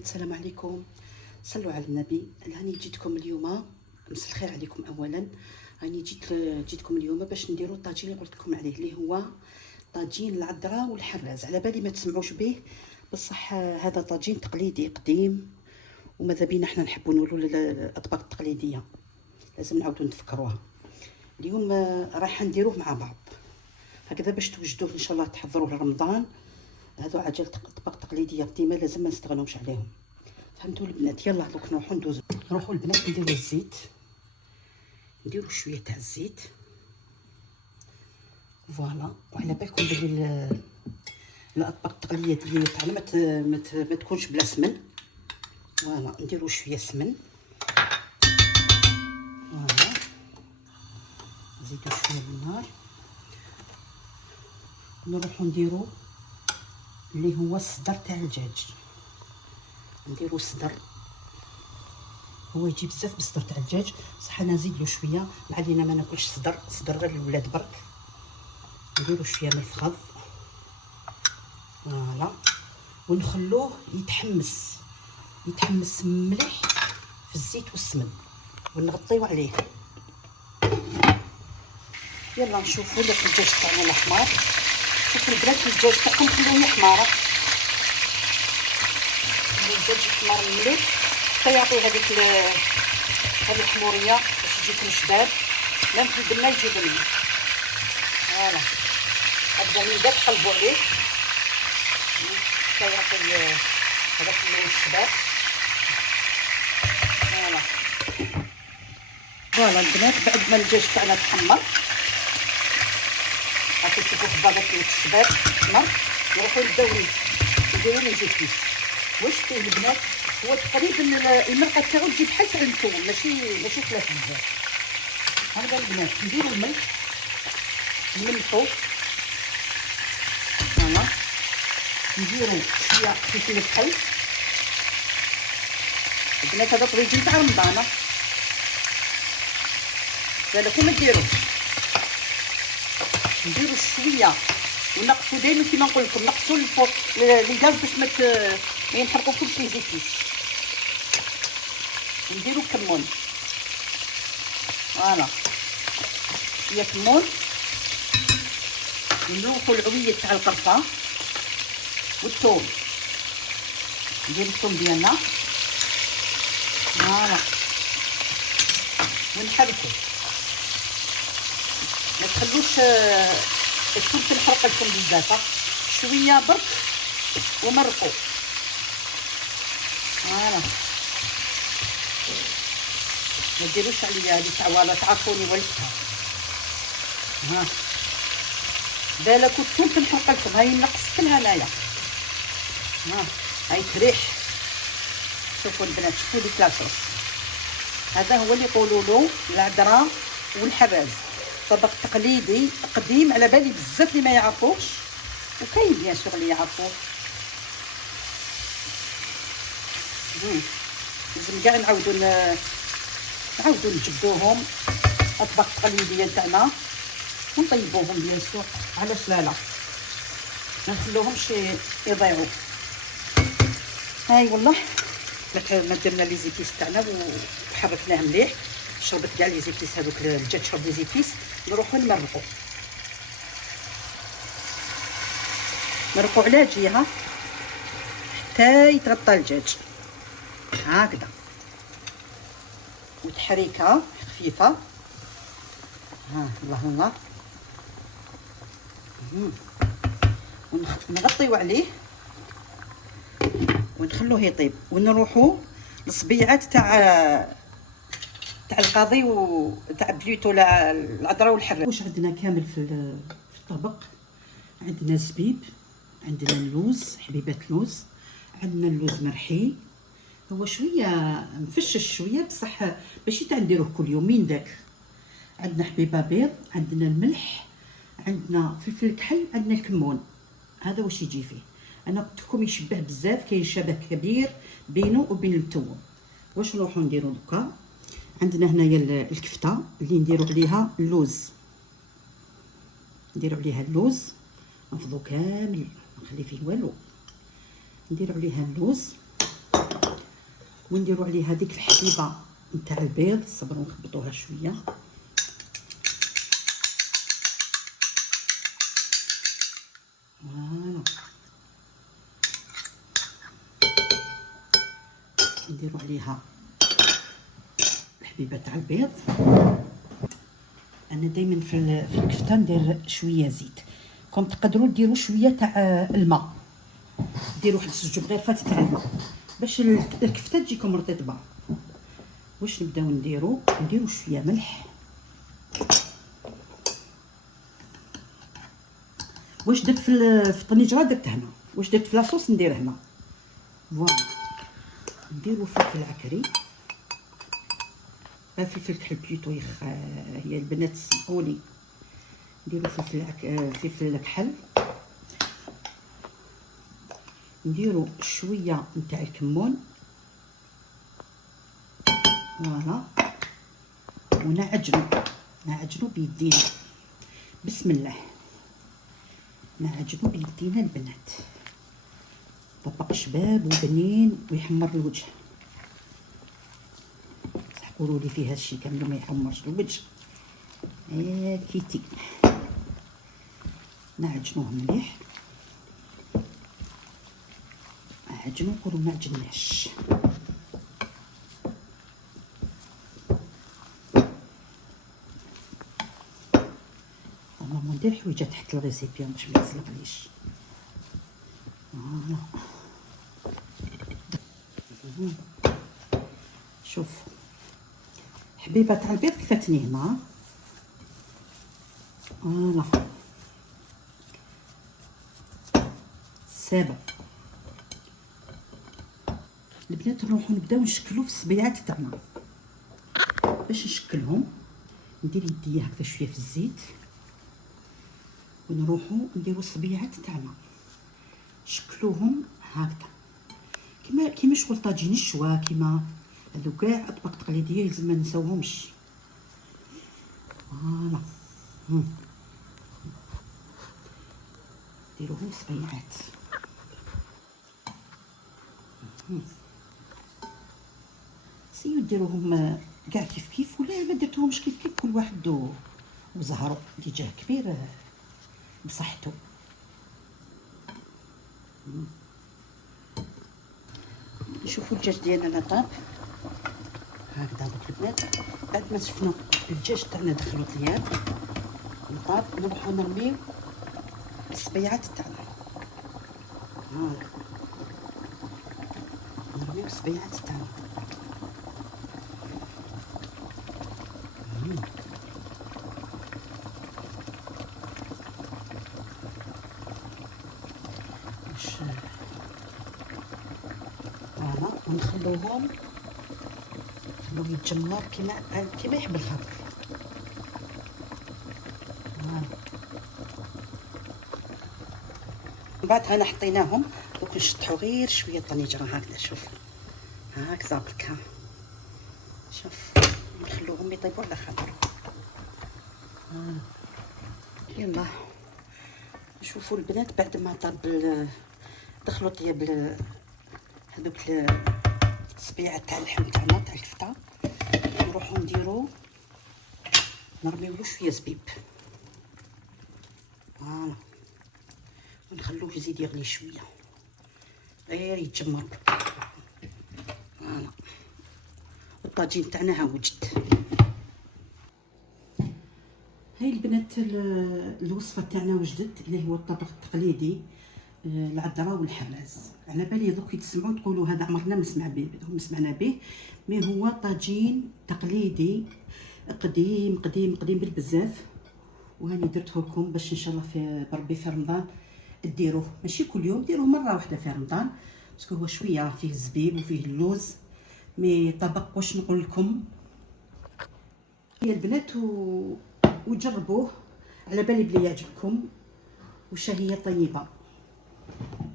البنات، السلام عليكم. صلوا على النبي. راني جيتكم اليوم، مساء الخير عليكم اولا. راني جيتكم اليوم باش نديروا الطاجين اللي قلت لكم عليه، اللي هو طاجين العذراء والحراز. على بالي ما تسمعوش به، بصح هذا طاجين تقليدي قديم، وماذا بينا احنا نحبوا نقولوا الاطباق التقليديه لازم نعاودوا نتفكروها. اليوم راح نديروه مع بعض هكذا باش توجدوه ان شاء الله، تحضروه لرمضان. هذو عجل اطباق تقليديه قديمه لازم ما نستغنوش عليهم. فهمتوا البنات؟ يلا دوك نروحوا البنات نديروا الزيت، نديروا شويه تاع الزيت فوالا. وعلى بالكم بلي الاطباق التقليديه تاعنا ما تكونش بلا سمن. فوالا نديروا شويه سمن، فوالا نزيدوا شويه بالنار. نروحوا نديروا اللي هو الصدر تاع الدجاج، نديروا الصدر. هو يجي بزاف بالصدر تاع الدجاج، بصح انا نزيد له شويه، ما علينا ما ناكلش صدر غير الولاد برك. نديروا شويه من الفخذ فوالا، ونخلوه يتحمس مليح في الزيت والسمن، ونغطيو عليه. يلا نشوفوا داك الدجاج تاعنا الاحمر. شوفوا البنات، الدجاج تاعكم خلوه يحمر، الدجاج يحمر مليح حتى يعطي هذيك الحموريه باش يجيكم شباب. لا في البنه يجي بني فوالا. هبدا من داك قلبوا عليه حتى يعطي هذاك اللون الشباب فوالا البنات. بعد ما الدجاج تاعنا تحمر، راكم تشوفوا في هذاك الشباب تحمر، نروحوا نبداو نديروا لي زيتيس. واش فيه البنات؟ هو تقريبا المرقه تاعو تجي بحال تاع الثوم، ماشي خلاف بزاف. هكذا البنات نديروا الملح، نملحو فوالا. نديروا شويه فلفل الحي. البنات هذا طريقين تاع رمضان، بالكم ما ديروش. نديروا شويه ونقصوا دائما كيما نقول لكم، نقصوا الفوق لي غاز باش ما ينحرقوكمش لي زيتيس. نديروا كمون فوالا، شويه كمون. نروحوا العويه تاع القرفه والثوم، نديروا الثوم ديالنا فوالا ونحركوا. ما تخلوش الثوم تنحرق لكم بزاف، شويه برك ومرقوا فوالا. ما ديروش عليا هذه تاع ولا تعرفوني ولتها. ها بالك الثوم تنحرق لكم، هاي نقصت لها انايا. ها هاي تريح. شوفوا البنات، شوفوا ديك لاصوص، هذا هو اللي يقولوا له العذراء والحراز، طبق تقليدي قديم. على بالي بزاف اللي ما يعرفوش، وكاين بيان سور اللي يعرفوه. لازم كاع نعاودوا نجبدوهم اطباق تقليديه تاعنا ونطيبوهم بيان سور. علاش لا ما نخلوهمش يضيعوا. هاي والله ما درنا لي زيتيس تاعنا وحركناه مليح، شربت كاع لي زيتيس هذوك الدجاج شرب لي زيتيس. نروحوا نمرقوا على جهه حتى يتغطى الدجاج هكذا، وتحريكه خفيفه. ها الله ونغطيو عليه ونخلوه يطيب، ونروحوا للصبيعات تاع القاضي وتاع بليتو العذراء والحراز. واش عندنا كامل في الطبق؟ عندنا زبيب، عندنا اللوز، حبيبات لوز، عندنا اللوز مرحي، هو شويه مفشش شويه بصح ماشي تاع نديروه كل يوم من داك. عندنا حبيبه بيض، عندنا الملح، عندنا فلفل الكحل، عندنا الكمون. هذا واش يجي فيه. انا قلت لكم يشبه بزاف، كاين شبه كبير بينه وبين التوم. واش نروحوا نديروا دوكا؟ عندنا هنايا الكفته اللي نديروا عليها اللوز، نفضوا كامل، نخلي فيه والو. نديروا عليها اللوز ونديروا عليها ديك الحليبه نتاع البيض. صبروا نخبطوها شويه. فوالا نديروا عليها الحبيبه تاع البيض. انا دائما في الكفته ندير شويه زيت. كم تقدروا ديروا شويه تاع الماء، ديروا واحد 2 بغيفات تاع الماء باش الكفته تجيكم رطيبه. واش نبداو نديروا شويه ملح. واش درت في الطنجره درت هنا، واش درت في لاصوص ندير هنا. فوالا نديروا فلفل عكري، فلفل كحل بليتو هي البنات سمحولي. نديروا فلفل كحل. نديروا شويه نتاع الكمون. فوالا ونعجنوا بيدينا. بسم الله نعجنوا بيدينا البنات. طبق شباب وبنين ويحمر الوجه. صح قولوا لي فيه هادشي كامل ما يحمرش الوجه. كيتي نعجنوه مليح. عجنوا قولوا ما عجناش. ماما ندير حويجه تحت الريسيبيون باش ما يتسلقليش. فوالا شوف حبيبه تاع البيض كفتني هنا. فوالا سابه البنات. نروحو نبداو نشكلو في الصبيعات تاعنا. باش نشكلهم ندير يديا هكذا شويه في الزيت ونروحو نديرو الصبيعات تاعنا. شكلوهم هكذا كيما شغل طاجين الشوا، كيما هادو كاع اطباق تقليديه لازم ما نساوهمش. فوالا نديروهم صبيعات. سيو ديروهم كاع كيف ولا ما درتوهمش كيف كل واحد وزهرو ديجاه كبير بصحته. نشوفوا الدجاج ديالنا طاب هكذا دوك البنات. بعد ما شفنا الدجاج تاعنا دخلوا طياب طاب نروحو نرميو الصبيعات تاعنا. نرميو الصبيعات تاعنا. فوالا ونخلوهم يتجمر كيما يحب الخاطر. من بعد هنا حطيناهم دوك نشطحو غير شويه الطنجره هكذا. شوف هكذا بركا. شوف نخلوهم يطيبوا على خاطر. يلا نشوفوا البنات بعد ما طاب دخلوا طياب هذوك الصبيعات تاع اللحم تاعنا تاع الكفته. نروحو نرميو شويه زبيب. فوالا ونخلوه يزيد يغلي شويه غير يتجمر. فوالا والطاجين تاعنا ها وجد. هاي البنات الوصفه تاعنا وجدت اللي هو الطبق التقليدي العذراء والحراز. على بالي دوك تسمعوا تقولوا هذا عمرنا ما سمعنا به، مي هو طاجين تقليدي قديم قديم قديم بالبزاف. وهاني درته لكم باش ان شاء الله في بربي في رمضان ديروه، ماشي كل يوم، ديروه مره واحده في رمضان باسكو هو شويه فيه الزبيب وفيه اللوز. مي طبق واش نقول لكم يا البنات وجربوه على بالي بلي يعجبكم وشهيه طيبه.